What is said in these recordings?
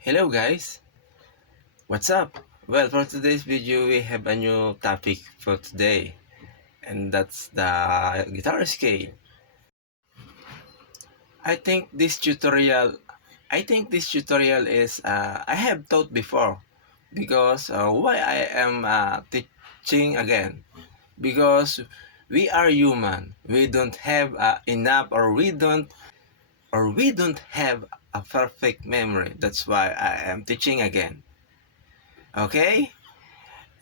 Hello guys, what's up? Well, for today's video, we have a new topic for today, and that's the guitar scale. I think this tutorial, I think this tutorial is I have taught before, because why I am teaching again? Because we are human. We don't have enough, or we don't have a perfect memory. That's why I am teaching again. Okay?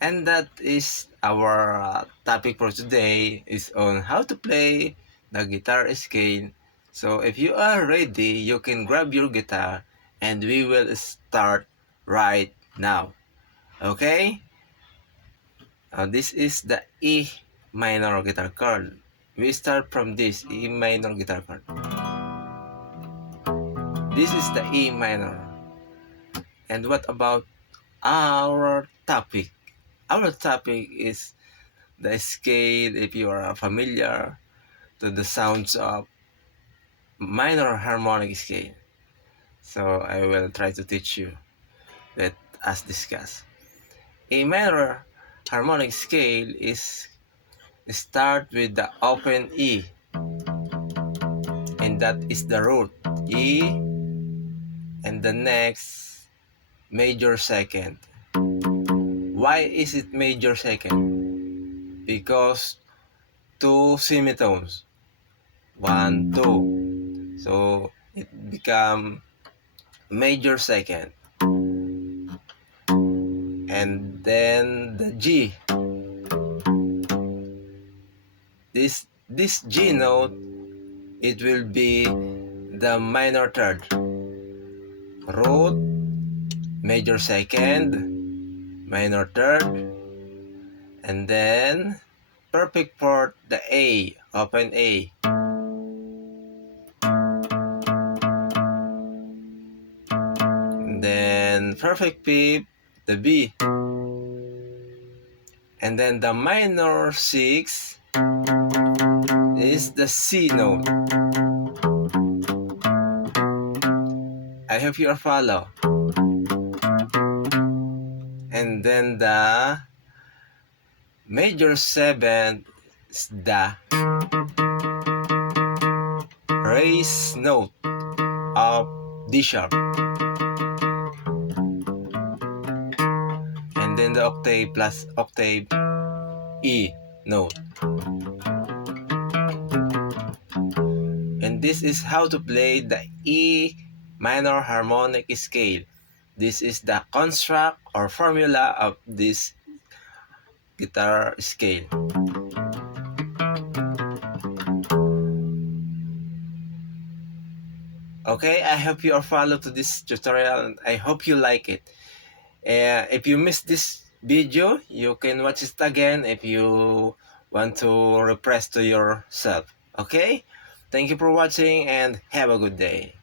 And that is our topic for today is on how to play the guitar scale. So if you are ready, you can grab your guitar and we will start right now. Okay? This is the E minor guitar chord. We start from this E minor guitar chord. This is the E minor. And what about our topic? Our topic is the scale, if you are familiar to the sounds of minor harmonic scale. So I will try to teach you that as discussed. A minor harmonic scale is start with the open E, and that is the root E, and the next major second. Why is it major second? Because two semitones, 1, 2. So it become major second. And then the G. This G note, it will be the minor third. Root, major second, minor third, and then perfect fourth, the A, open A. And then perfect fifth, the B. And then the minor sixth is the C note. I hope you are follow. And then the major seventh is the raised note of D sharp. And then the octave plus octave E note. And this is how to play the E minor harmonic scale. This is the construct or formula of this guitar scale. Okay, I hope you are follow to this tutorial and I hope you like it. If you missed this video, you can watch it again if you want to refresh to yourself. Okay? Thank you for watching and have a good day.